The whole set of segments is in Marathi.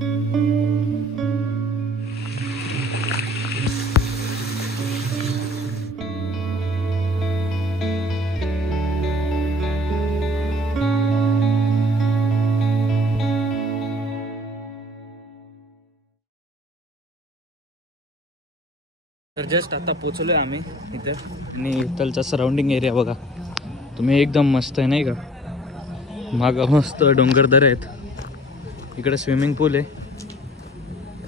तर जस्ट आता पोचलोय आम्ही इथे आणि इथलचा सराउंडिंग एरिया बघा तुम्ही, एकदम मस्त आहे नाही का. मागं मस्त डोंगरदरे आहेत, इकडे स्विमिंग पूल आहे,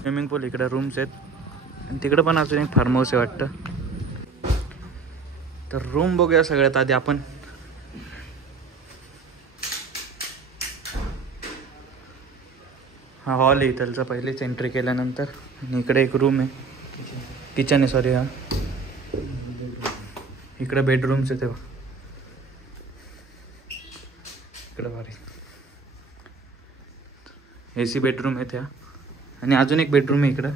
स्विमिंग पूल इकडे रूम्स आहेत आणि तिकडे पण अजून एक फार्म हाऊस आहे वाटतं. तर रूम बघूया सगळ्यात आधी आपण. हा हॉल आहे इथलचा पहिलेच एंट्री केल्यानंतर, आणि इकडे एक रूम आहे, किचन आहे सॉरी. हा इकडे बेडरूम्स आहे तेव्हा, इकडे भारी AC बेडरूम आहे त्या, आणि अजून एक बेडरूम आहे इकडं.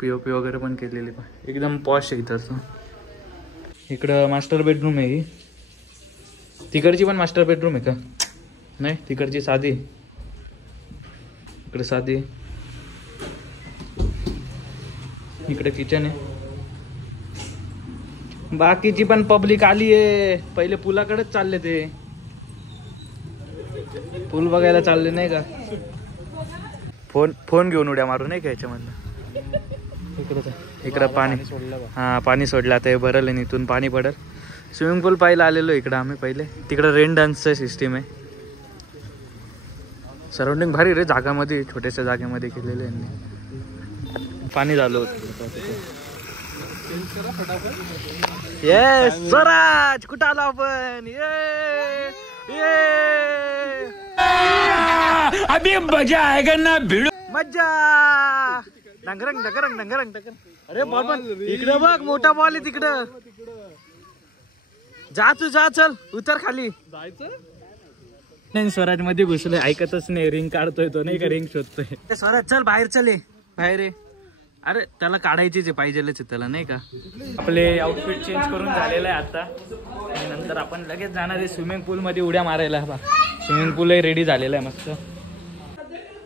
POP वगैरे पण केलेली, एकदम पॉश आहे इथं. इकडं मास्टर बेडरूम आहे ही. तिकडची पण मास्टर बेडरूम आहे का? नाही, तिकडची साधी, इकडे साधी. इकडे किचन आहे. बाकीची पण पब्लिक आली आहे, पहिले पुलाकडेच चालले, ते पूल बघायला चालले नाही का. फोन घेऊन उड्या मारू नाही का याच्यामधनं. इकडं पाणी, हा पाणी सोडलं आता, भरल आहे, इथून पाणी पडल. स्विमिंग पूल पाहायला आलेलो इकडं आम्ही पहिले. तिकडं रेन डान्सचं सिस्टीम आहे. सराउंडिंग भारी रे, जागामध्ये छोट्याशा जागेमध्ये केलेले यांनी. पाणी झालं होतं. ये स्वराज कुठं आलो आपण. ये अभी मजा आएगा ना भिड, मजा. डंगरंग डंगरंग डंगरंग डंगर. अरे बाबा इकडे बघ, मोठा बॉल आहे तिकडं. जा तू जा, चल उतर खाली. जायचं नाही, स्वराज मध्ये घुसलोय, ऐकतच नाही. रिंग काढतोय तो नाही का, रिंग शोधतोय. स्वराज चल बाहेर, चल बाहेर. अरे त्याला काढायचीच आहे, पाहिजेलच आहे त्याला नाही का. आपले आउटफिट चेंज करून झालेलं आहे आता, आणि नंतर आपण लगेच जाणार आहे स्विमिंग पूल मध्ये उड्या मारायला. स्विमिंग पूल रेडी झालेला आहे मस्त.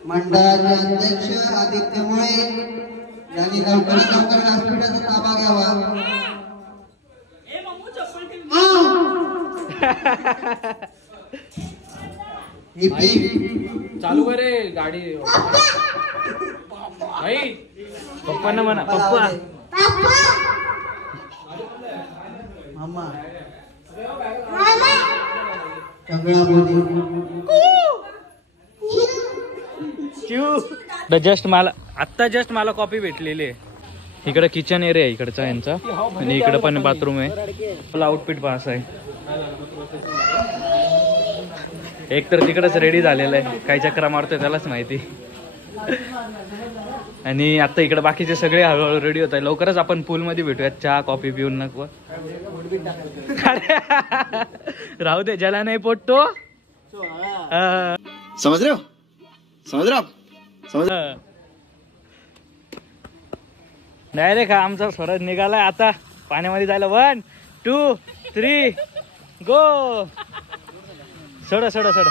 मंडळाचे अध्यक्ष आदित्य मुळे यांनी लवकर व्यासपीठाचा ताबा घ्यावा. चालू करे गाडी. पप्पांना म्हणा, पप्पा मामा जस्ट मला कॉपी भेटलेली आहे. इकडे किचन एरिया आहे इकडचा यांचा, आणि इकडे पण बाथरूम आहे. आपला आउटफिट पास आहे. एक तर तिकडच रेडी झालेलं आहे, काही चक्रा मारतोय त्यालाच माहिती. आणि आता इकडे बाकीचे सगळे हळूहळू रेडी होत आहे. लवकरच आपण पूल मध्ये भेटूयात, चहा कॉफी पिऊन. नको राहू दे, ज्याला नाही पोटतो. समझ रहे हो, समझ रहे हो, समझ. डायरेक्ट आमचा स्वराज निघालाय आता पाण्यामध्ये जायला. 1 2 3 गो. सोड सोड सोड.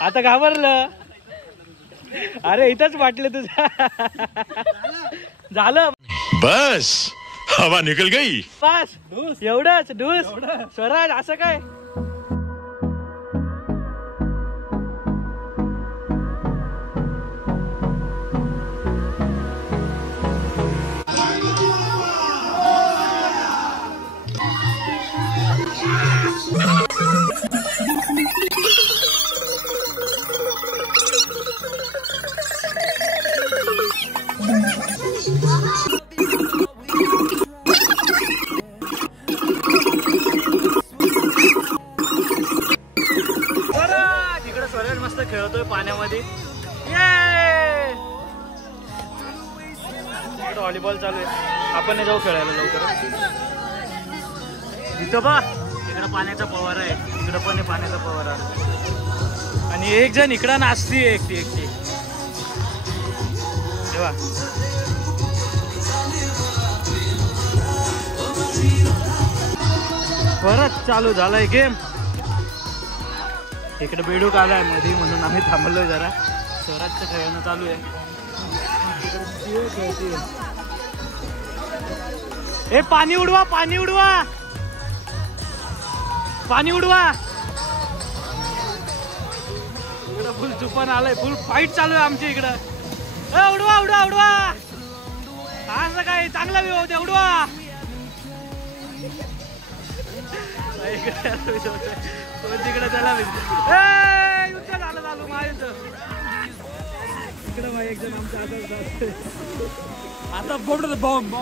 आता घाबरलं. अरे इथंच वाटलं तुझं. झालं बस, हवा निकल गई. बस एवढंच. डूस स्वराज असं काय. खेळतोय पाण्यामध्ये. व्हॉलीबॉल चालू आहे, आपण जाऊ खेळायला लवकर. इथं बा इकडं पाण्याचा पवारा आहे, इकडं पण आहे पाण्याचा पवारा. आणि एक जण इकडं नाचती एकटी एकटी. तेव्हा परत चालू झालाय गेम. इकडे बेडूक आलाय मध्ये म्हणून आम्ही थांबलोय जरा. स्वराजचं खेळणं चालू आहे. ए पाणी उडवा, पाणी उडवा, पाणी उडवा. इकडं फुल तुफान आलंय, फुल फाईट चालू आहे आमच्या इकडं. उडवा उडवा उडवा. असं काय चांगला व्ह्यू होते. उडवा. तिकडे चला झालं चालू माझं इकडे. एक जण आमच्या आता बोलतो बॉम्ब.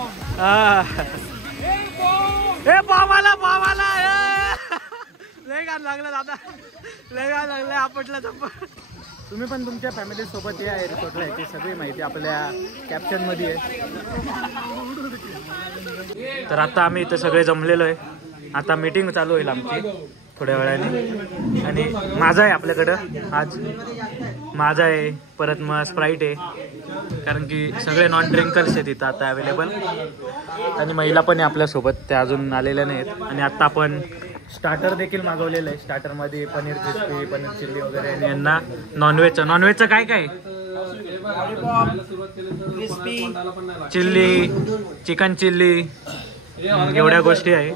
ए बॉम्बाला बॉम्बाला लय गाण लागलं दादा, लय गाण लागलं. आपटला चप्पल. तुम्ही पण तुमच्या फॅमिली सोबत या रिसॉर्टला. याची सगळी माहिती आपल्या कॅप्शन मध्ये आहे. तर आता आम्ही इथं सगळे जमलेलो आहे. आता मीटिंग चालू होईल आमची थोड्या वेळाने. आणि माझा आहे आपल्याकडं आज, माझा आहे. परत मग स्प्राईट आहे, कारण की सगळे नॉन ड्रिंकर्स आहेत इथं आता अवेलेबल. आणि महिला पण आहे आपल्यासोबत, त्या अजून आलेल्या नाहीत. आणि आत्ता आपण स्टार्टर देखील मागवलेलं आहे. स्टार्टरमध्ये पनीर क्रिस्पी, पनीर चिल्ली वगैरे. आणि यांना नॉनव्हेजचं काय काय चिल्ली, चिकन चिल्ली, एवढ्या गोष्टी आहे.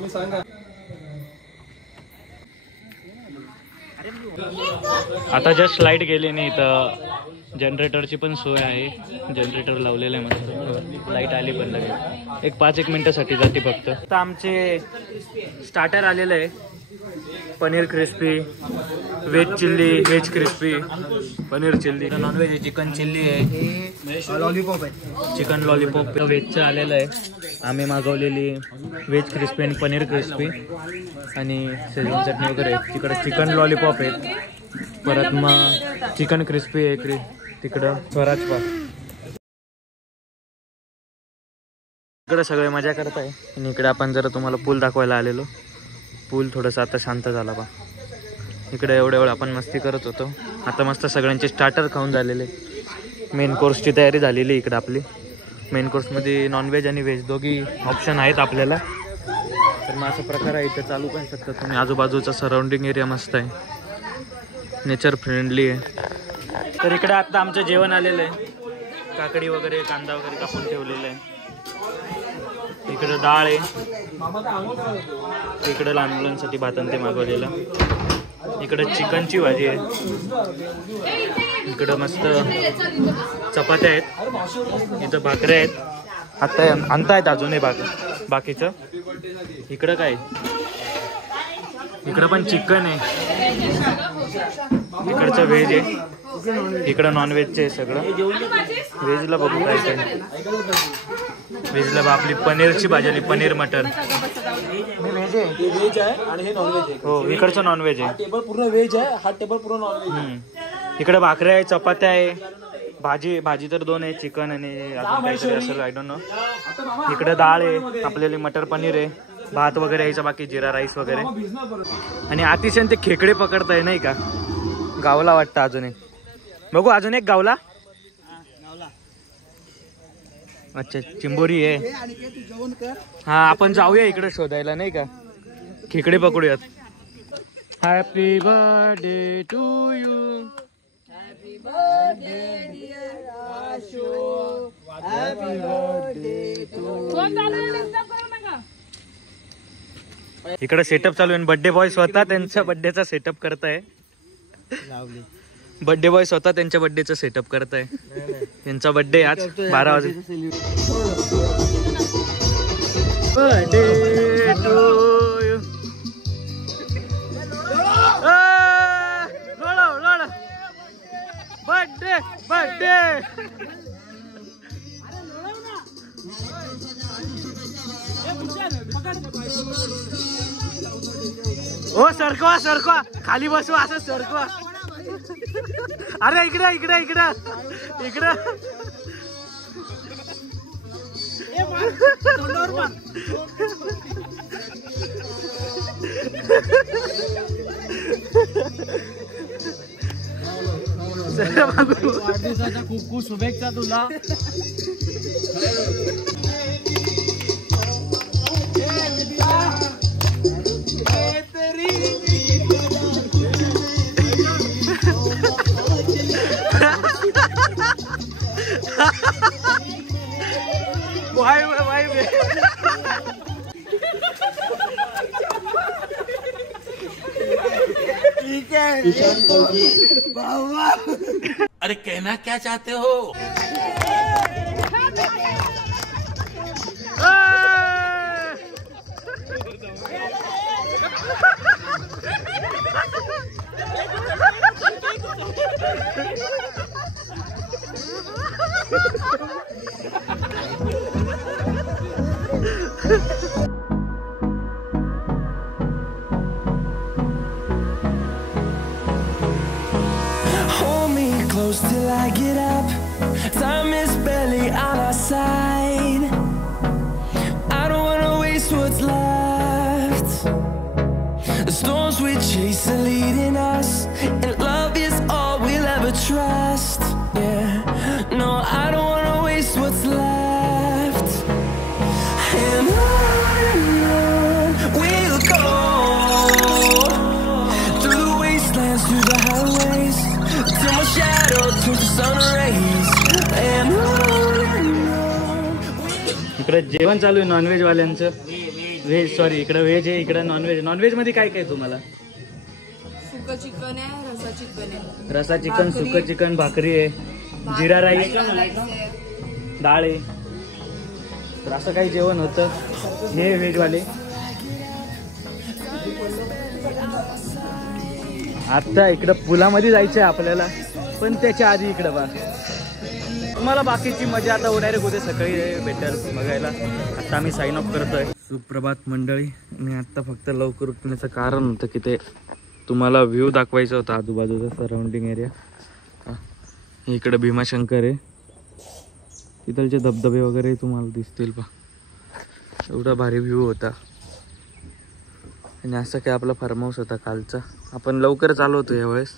आता जस्ट लाईट गेली नाही तर जनरेटरची पण सोय आहे. जनरेटर लावलेलं आहे मस्त. लाईट आली पण लगेच. एक 5-1 मिनिटासाठी जाते फक्त. आता आमचे स्टार्टर आलेलं आहे. Paneer crispy, veg chilli, veg crispy, paneer chilli. Non veg आहे, चिकन चिल्ली आहे, लॉलीपॉप आहे, चिकन लॉलीपॉप. व्हेजचं आलेलं आहे. आम्ही मागवलेली व्हेज क्रिस्पी आणि पनीर क्रिस्पी आणि शेजवान चटणी वगैरे. तिकडं चिकन लॉलीपॉप आहेत. परत मग चिकन क्रिस्पी आहे तिकडं. स्वराज पा इकडं सगळे मजा करत आहे. आणि इकडे आपण जरा तुम्हाला पूल दाखवायला आलेलो. पूल थोडंसं आता शांत झाला बा. इकडे एवढं आपण मस्ती करत होतो. आता मस्त सगळ्यांचे स्टार्टर खाऊन झालेले. मेन कोर्सची तयारी झालेली इकडे आपली. मेन कोर्समध्ये नॉनव्हेज आणि व्हेज दोघी ऑप्शन आहेत आपल्याला. तर मग असा प्रकार आहे इथं. चालू पण शकता तुम्ही. आजूबाजूचा सराउंडिंग एरिया मस्त आहे, नेचर फ्रेंडली आहे. तर इकडे आता आमचं जेवण आलेलं आहे. काकडी वगैरे, कांदा वगैरे कापून ठेवलेलं आहे. इकडं डाळ आहे. इकडं लहान मुलांसाठी भातांते मागवलेलं. इकडं चिकनची भाजी आहे. इकडं मस्त चपात्या आहेत. इथं भाकऱ्या आहेत. आता आणतायत अजूनही बाकीचं. इकडं काय, इकडं पण चिकन आहे. इकडचं व्हेज आहे. इकडं नॉनव्हेजचे आहे सगळं. व्हेजला बघू काय काय. व्हेजला आपली पनीरची भाजी आली, पनीर मटर. व्हेज आहे आणि हे नॉनव्हेज आहे. हो, इकडचं नॉनव्हेज आहे. टेबल पूर्ण व्हेज आहे, हा टेबल पूर्ण नॉनव्हेज. इकडे भाकऱ्या आहे, चपात्या आहे, भाजी तर 2 आहे, चिकन आणि अजून काहीतरी असेल, आय डोंट नो. इकडे डाळ आहे आपल्याला, मटर पनीर आहे, भात वगैरे यायचं बाकी, जिरा राईस वगैरे. आणि अतिशय ते खेकडे पकडताय नाही का, गावला वाटतं अजून एक. बघू अजून एक गावला. अच्छा, चिंबोरी आहे. हा, आपण जाऊया इकडे शोधायला नाही का, खेकडे पकडूयात. Happy birthday to you. Happy birthday dear Ashu. Happy birthday to. इकडे सेटअप चालू आहे. बर्थडे बॉय स्वतः त्यांच्या बर्थडेचा सेटअप करताय. बर्थडे बॉय स्वतः त्यांच्या बर्थडेचा सेटअप करताय. त्यांचा बर्थडे आज 12 वाजे. Birthday to you. Birthday birthday. ओ सरकवा सरकवा, खाली बसवा, असं सरकवा. अरे इकडे इकडे इकडे इकडे. वाढदिवसाच्या खूप खूप शुभेच्छा तुला. अरे कहना क्या चाहते हो? Hold me close till I get up. Time is barely on our side. I don't wanna waste what's left. The storms we chase are leading us, and love is all we'll ever trust. Yeah, no, I don't wanna waste what's left. And on we'll go, through the wastelands, through the highways, till my shadow turns to sun rays. And on इकडे जेवण चालू आहे नॉनव्हेज वाल्यांचं. व्हेज सॉरी, इकडे व्हेज आहे, इकडे नॉनव्हेज. नॉनव्हेज मध्ये काय काय तुम्हाला? सुकं चिकन आहे, रसा चिकन आहे, रसा चिकन, सुकं चिकन, भाकरी आहे, जिरा राईस, डाळ आहे. तर असं काही जेवण होतं. हे व्हेजवाले. आता इकडं पुलामध्ये जायचं आहे आपल्याला, पण त्याच्या आधी इकडं बा तुम्हाला बाकीची मजा आता होणार आहे. उद्या सकाळी भेटेल बघायला. आता आम्ही साइन ऑफ करतोय. सुप्रभात मंडळी. मी आता फक्त लवकर उठण्याचं कारण होतं की ते तुम्हाला व्ह्यू दाखवायचा होता आजूबाजूचा सराउंडिंग एरिया. इकडे भीमाशंकर आहे, तिथलचे धबधबे वगैरे तुम्हाला दिसतील पा. एवढा भारी व्ह्यू होता. आणि असं काय आपला फार्म हाऊस होता कालचा. आपण लवकरच आलो होतो यावेळेस.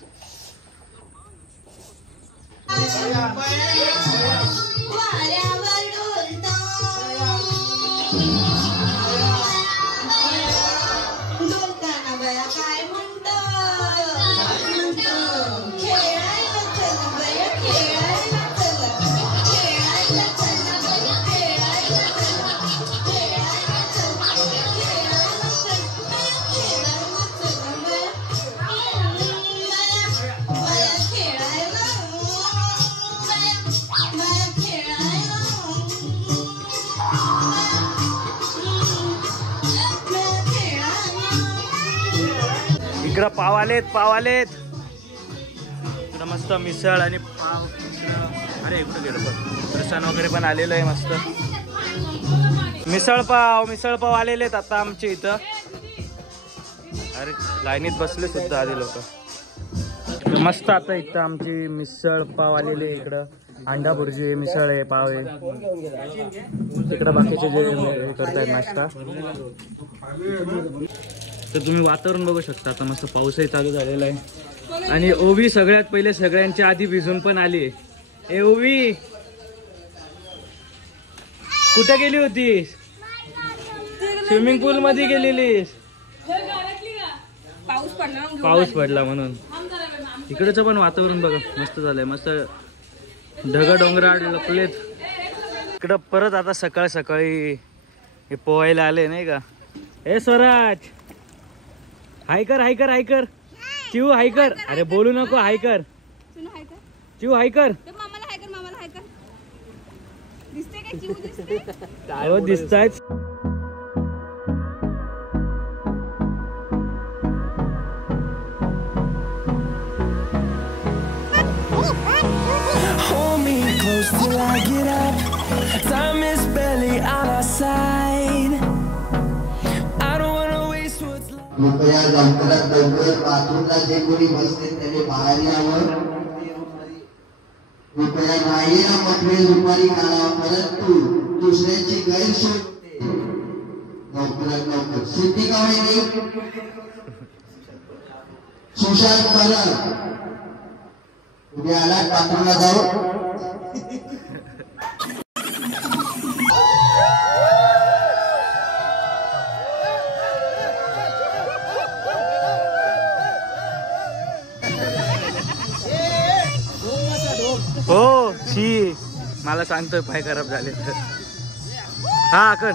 इकडं पाव आलेत, पाव आलेत. इकडं मस्त मिसळ आणि पाव. अरे इकडं गेलं पण फरसाण वगैरे पण आलेलं आहे मस्त. मिसळ पाव आलेले आहेत आता आमच्या इथं. अरे लाईनीत बसले सुद्धा आधी लोक. मस्त आता इथं आमची मिसळ पाव आलेले. इकडं अंडा भुर्जी, मिसळ आहे, पाव आहे. तिकडं बाकीचे जे करतायत नाश्ता. तर तुम्ही वातावरण बघू शकता. आता मस्त पाऊसही चालू झालेला आहे. आणि ओवी सगळ्यात पहिले सगळ्यांच्या आधी भिजून पण आली. ए ओवी कुठे गेली होतीस? स्विमिंग पूल मध्ये गेलेलीस? पाऊस पडला म्हणून. इकडचं पण वातावरण बघा मस्त झालंय. मस्त ढग डोंगराळ लपलेत. इकडं परत आता सकाळ सकाळी हे पोहायला आले नाही का. हे स्वराज हाय कर, हाय कर, हाय कर. चिऊ हाय कर. अरे बोलू नको. हाय कर चिऊ, हाय कर. काय हो दिसताय. hold me close till I get up. Time is barely on our side. I don't wanna waste what's left. कृपया लवकरात लवकर बाथरूमला जे कोणी बसते त्याने बाहेर यावं. कृपया नाही ना मटेरियल दुपारी काढा, परंतु दुसऱ्यांची गैरसोय लवकरात लवकर. सिद्धी गावडे, सुशांत परब उद्या आला बाथरूमला जाऊ. हो शी मला सांगतोय पाय खराब झाले. हा कर.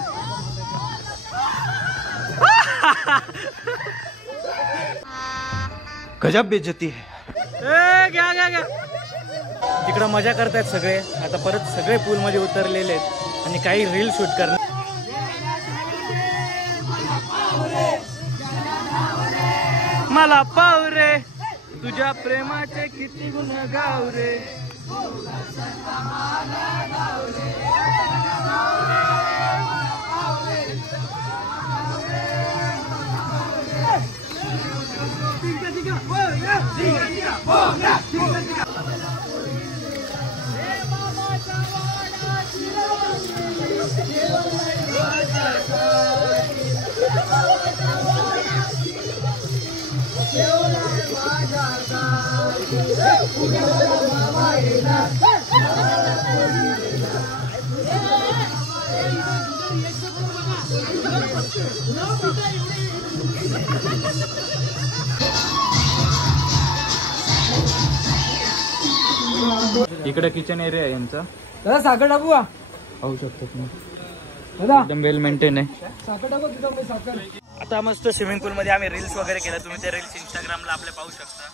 गजब बेइज्जती है. घ्या घ्या घ्या. तिकडं मजा करतायत सगळे. आता परत सगळे पूल मध्ये उतरलेले आहेत आणि काही रील शूट करणार. मला पाव रे तुझ्या प्रेमाचे किती गुण गाव रे. इकडे किचन एरिया आहे यांचा. दादा साखर टाकू का? पाहू शकता तुम्ही. दादा एकदम वेल मेंटेन आहे. साखर टाकू तिथं साखर. आता मस्त स्विमिंग पूल मध्ये आम्ही रील्स वगैरे केल्या. तुम्ही त्या रील्स इंस्टाग्रामला आपले पाहू शकता.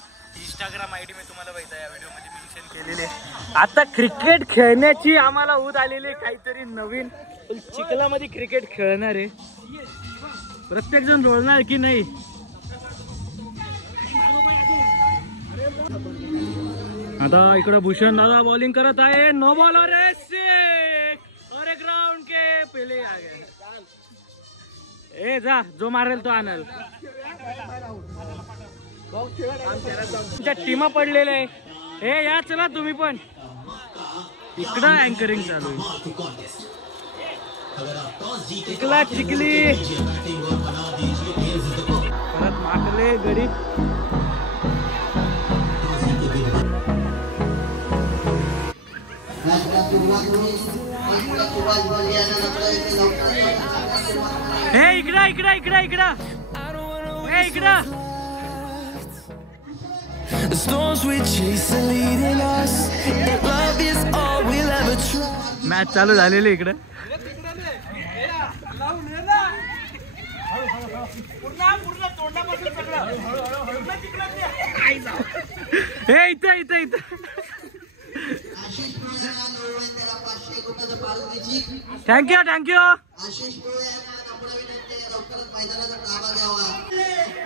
इंस्टाग्राम आयडी मी तुम्हाला बघता या व्हिडिओ मध्ये मेन्शन केलेली आहे. आता क्रिकेट खेळण्याची आम्हाला ऊत आलेली, काहीतरी नवीन. चिखलामध्ये क्रिकेट खेळणार आहे. प्रत्येक जण रोळणार की नाही. आता इकडे भूषण दादा बॉलिंग करत आहे. नो बॉलर है, सिक्स और एक ग्राउंड के पहले आ गए. ए जा, जो मारेल तो आणल. तुमच्या टीमा पडलेल्या आहे. हे या चला तुम्ही पण. इकडं अँकरिंग चालू आहे. चिखला चिखली परत माकले गडी. हे इकडं इकडं इकडं इकडं. हे इकडं. The storms we chase are leading us, and love is all we'll ever try. Match चालू झालेली इकडं. हे इथं इथं इथं. Thank you thank you. आशिष मुळे यांना नम्र विनंती आहे, लवकरच मैदानाचा ताबा घ्यावा.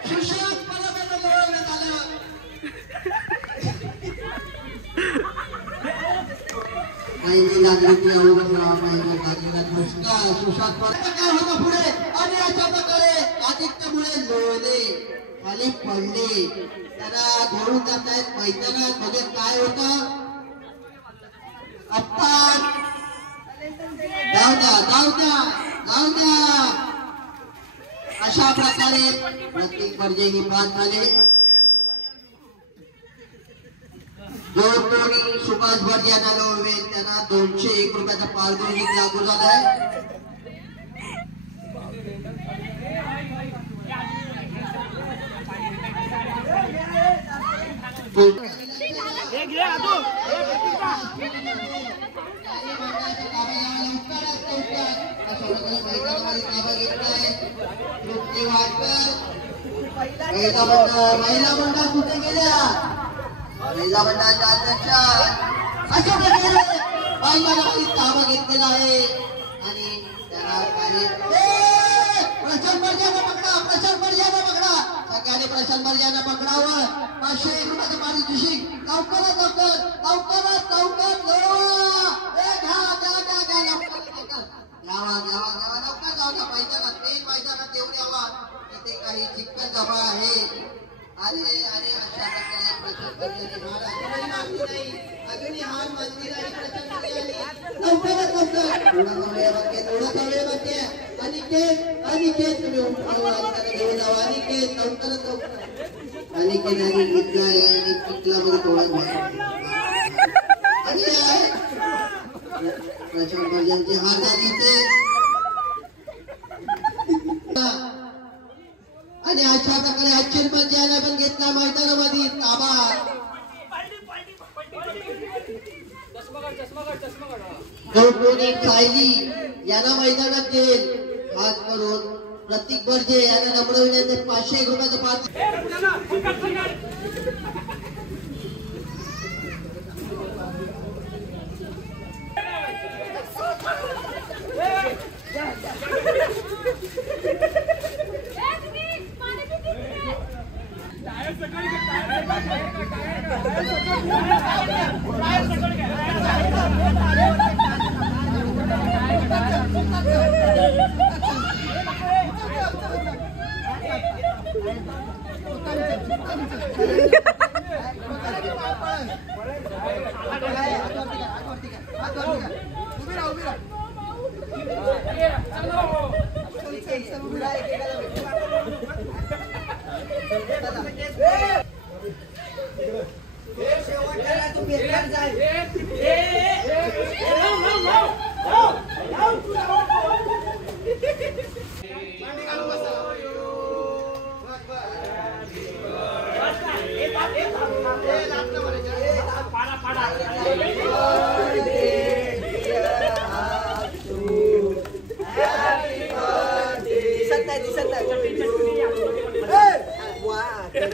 सुशांत परत बोलवण्यात आलं. पहिली जागृती औरंगाबाद पाहिजे. जागृत पुरस्कार सुशांत परत काय होतं पुढे आणि अशा प्रकारे आदित्यमुळे लोळले, खाली पडले. त्यांना घेऊन जात आहेत मैदानात. म्हणजे काय होतं, अपघात. जाऊ द्या जाऊ द्या जाऊ द्या. अशा प्रकारे प्रत्येक पर्यायी बाद झाले. जो कोणी सुभाष भट यांना लोळवेल त्यांना 201 रुपयाचा पारितोषिक लागू झालाय. महिला मंडळ कुठे गेल्या. महिला मंडळाच्या अध्यक्षा अशा प्रकारे महिलांनी ताबा घेतलेला आहे. आणि त्याला काही प्रशांत बर्जाना पकडा, प्रशांत बर्जाना पकडा. सगळ्यांनी प्रशांत बर्जाना पकडावं. 501 रुपयाचं पारितोषिक लवकरात लवकर लवकरात लवकर लवकर जाऊ द्या. मैदानात मेन मैदानात येऊन यावा. तिथे काही चिखल जमा आहे. अरे अरे अशा प्रकारे प्रशांत बर्जानी हार अजूनही हार मानली नाही. प्रशांत बर्जानी लवकरात लवकर थोडासा वेळ बाकी आहे. अनिकेत अनिकेत तुम्ही घेऊन जावा. अनिकेत लवकरात लवकर. अनिकेत आणि चिखलामध्ये थोडा आणि प्रशांत बर्जांची हार झाली ते. आणि अशा प्रकारे अच्युत पंजाला पण घेतला मैदानामध्ये ताबा. जो कोणी सायली यांना मैदानात घेईल खास करून प्रतीक बर्जे यांना नम्र विनंती 501 रुपयाचं पाच.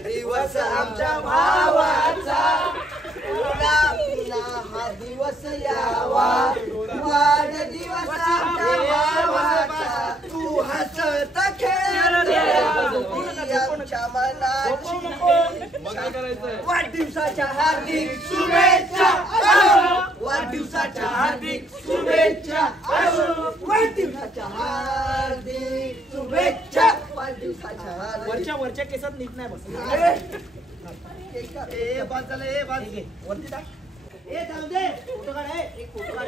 दिवस आमच्या भावाचा हा दिवस यावा वाढदिवस आमच्या भावाचा तू हसत खेळत आमच्या मनाची वाढदिवसाच्या हार्दिक शुभेच्छा वाढदिवसाच्या हार्दिक शुभेच्छा वाढदिवसाच्या हार्दिक शुभेच्छा वाढदिवसाच्या वरच्या केसात नीट नाही बस. ए बाजूला ए बाजू वरती टाक. ए जाऊ दे फोटो काढ. एक फोटो काढ.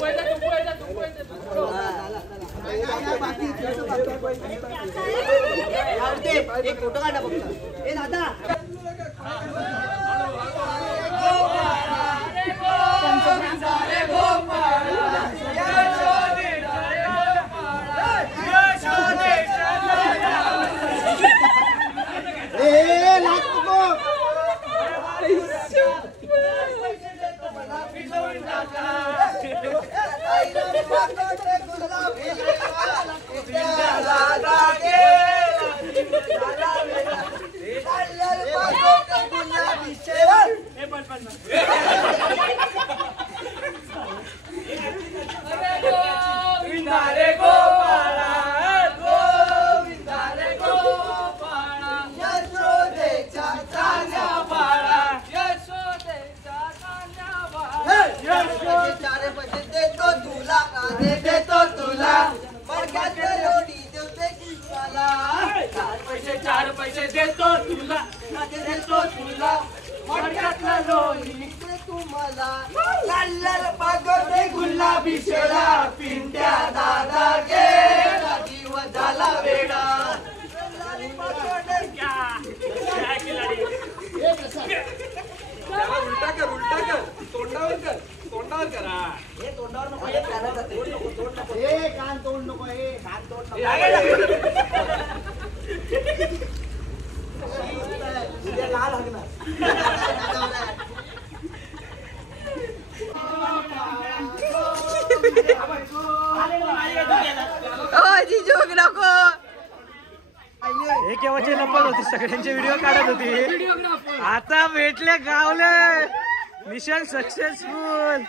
एक फोटो काढा फक्त. ए दादा गुलाबी शेळा पिंट्या दादा गेला दिवस झाला वेडा. उलटा कर तोंडावर करा. हे तोंडावर नको तोंड नको हे कान तोंड नको हे कान तोंड नको लाल हगणार. हे केव्हाची लपत होती सगळ्यांचे व्हिडिओ काढत होती. आता भेटले गावले मिशन सक्सेसफुल.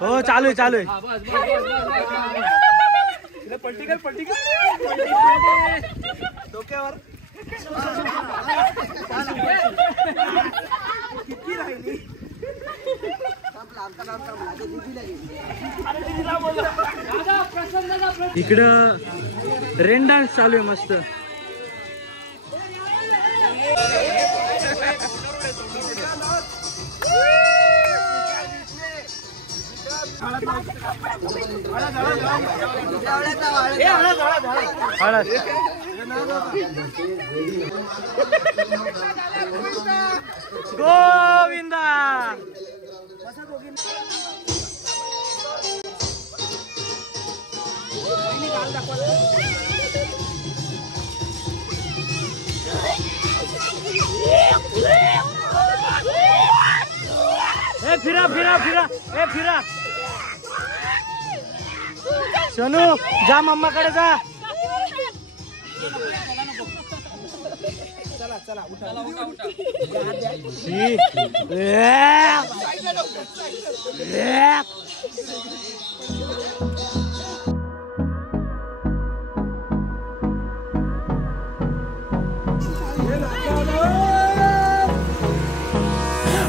हो चालू आहे डोक्यावर किती राहिली. इकडं रेन डान्स चालू आहे मस्त. गोविंदा फिरा फिरा फिरा ए फिरा सोनू जा मम्माकडे जा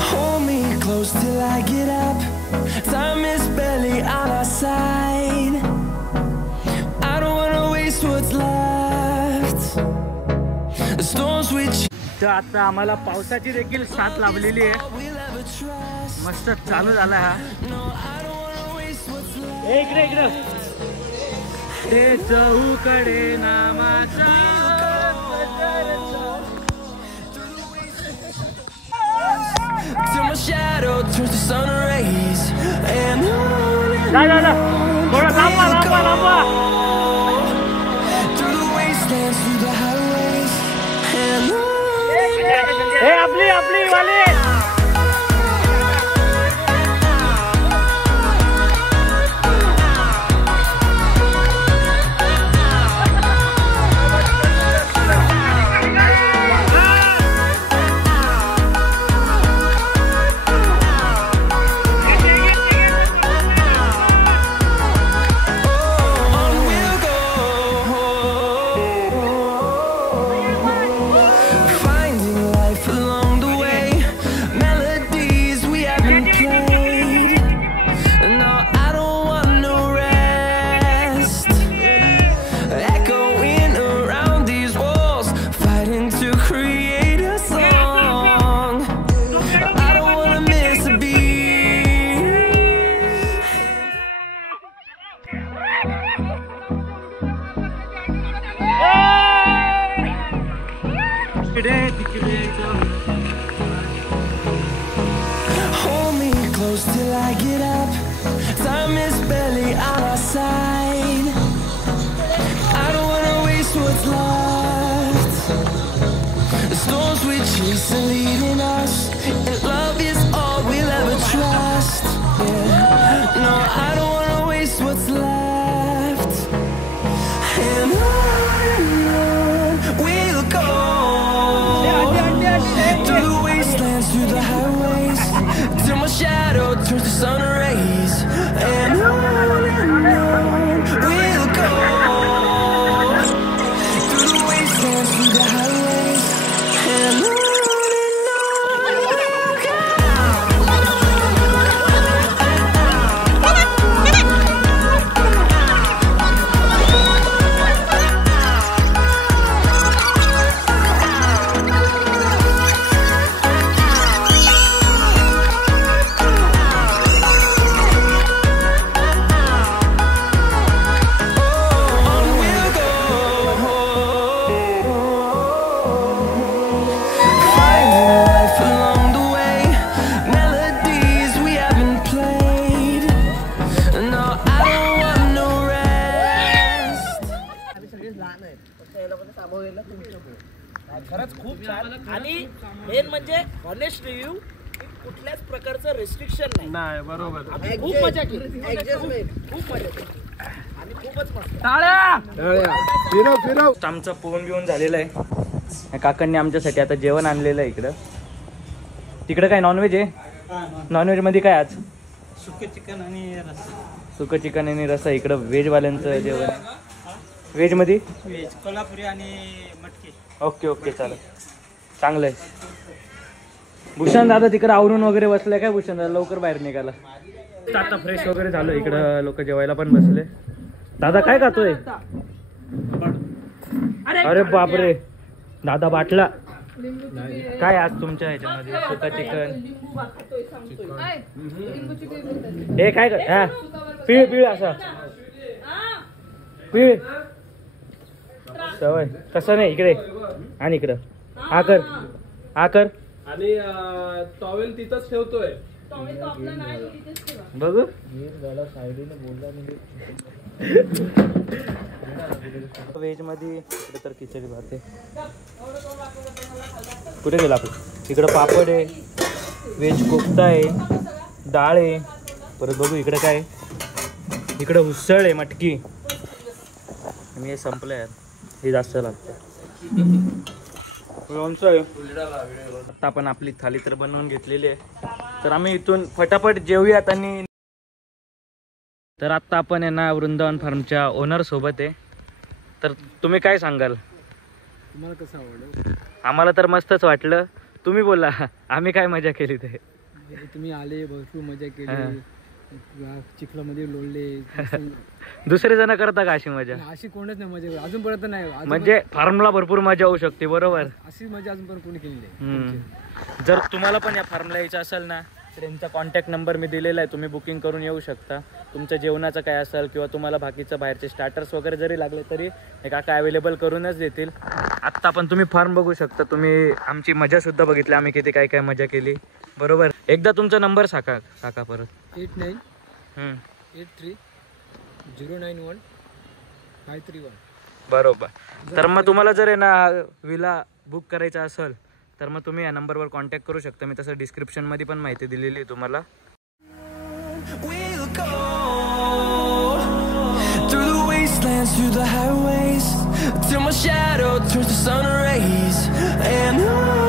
Hold me close till I get up. Time is barely on our side. I don't wanna waste what's left. The storms we तर आता आम्हाला पावसाची देखील साथ लाभलेली आहे. we'll ever trust. मस्त चालू झाला हा. No, I don't wanna waste what's left. ए, इकडे इकडे ते चहूकडे नामाचा Till my shadow turns to sun rays. And on जा जा जा थोडा थांबा थांबा थांबा through the wastelands, through the highways. And on ए आपली आपली वाली hold me close till I get up. Time is barely on our side. I don't wanna waste what's left. The storms we chase are leading us, and love is all we'll ever trust. Yeah. No, I don't wanna waste what's left. And on we'll go. Through the wastelands, through the highways, till my shadow turns to sun rays. And on we'll go. Through the wastelands, through the highways, and on we'll go. खरंच खूप छान. आणि मेन म्हणजे ऑनेस्ट रिव्ह्यू, कुठल्याच प्रकारचं रेस्ट्रिक्शन नाही. बरोबर. खूप मजा केली, खूप मजा केली आणि खूपच मस्त. आमचं पोहून बिवून झालेलं आहे. काकांनी आमच्यासाठी आता जेवण आणलेलं आहे इकडं. तिकडं काय नॉनव्हेज आहे? नॉनव्हेज मध्ये काय आज? सुकं चिकन आणि रस्सा. इकडं व्हेजवाल्यांचं जेवण. व्हेज मध्ये कोल्हापुरी आणि मटकी. ओके ओके चालेल, चांगलं आहे. भूषण दादा तिकडे आवरून वगैरे बसलाय काय? भूषण दादा लवकर बाहेर निघाला. आता फ्रेश वगैरे झालं, इकडं लोक जेवायला पण बसले. दादा काय खातोय? अरे बापरे, दादा बाटला. काय आज तुमच्या ह्याच्यामध्ये? सुका चिकन. हे काय पिळ पिळ असा पिळ सवय. तसं नाही, इकडे आणि इकडं हा कर, हा कर. आणि टॉवेल तिथंच ठेवतोय. बघू व्हेज मध्ये इकडे तर खिचडी भात आहे. कुठे गेला आपण? इकडं पापड आहे, व्हेज कोफ्ता आहे, डाळ आहे. परत बघू इकडे काय, इकडे उसळ आहे, मटकी. आणि हे संपलं यार, हे जास्त लागतं. आता आपण आपली थाली तर बनवून घेतलेली आहे, तर आम्ही इथून फटाफट जेवूयात. आणि तर आत्ता आपण आहे ना वृंदावन फार्मच्या ओनर सोबत आहे. तर तुम्ही काय सांगाल? तुम्हाला कसं आवडलं? आम्हाला तर मस्तच वाटलं. तुम्ही बोला, आम्ही काय मजा केली ते. तुम्ही आले, भरपूर मजा केली, चिखलामध्ये लोळले. दुसरे जण करता का अशी मजा? अशी कोणच नाही मजा, अजूनपर्यंत नाही. म्हणजे फार्मला भरपूर मजा होऊ शकते, बरोबर. अशी मजा अजूनपर्यंत कोणी केली नाही. जर तुम्हाला पण या फार्मला यायचं असेल ना, तर यांचा कॉन्टॅक्ट नंबर मी दिलेला आहे, तुम्ही बुकिंग करून येऊ शकता. तुमचं जेवणाचं काय असेल किंवा तुम्हाला बाकीचं बाहेरचे स्टार्टर्स वगैरे जरी लागले तरी हे काका अवेलेबल करूनच देतील. आत्ता पण तुम्ही फार्म बघू शकता, तुम्ही आमची मजा सुद्धा बघितली, आम्ही किती काय काय मजा केली, बरोबर. एकदा तुमचा नंबर सांगा काका परत. 8983091531. बरोबर. तर मग तुम्हाला जर आहे ना विला बुक करायचा असेल तर मग तुम्ही या नंबरवर कॉन्टॅक्ट करू शकता. मी तसं डिस्क्रिप्शनमध्ये पण माहिती दिलेली आहे तुम्हाला. We'll go through the wastelands, through the highways, till my shadow turns to sun rays. And on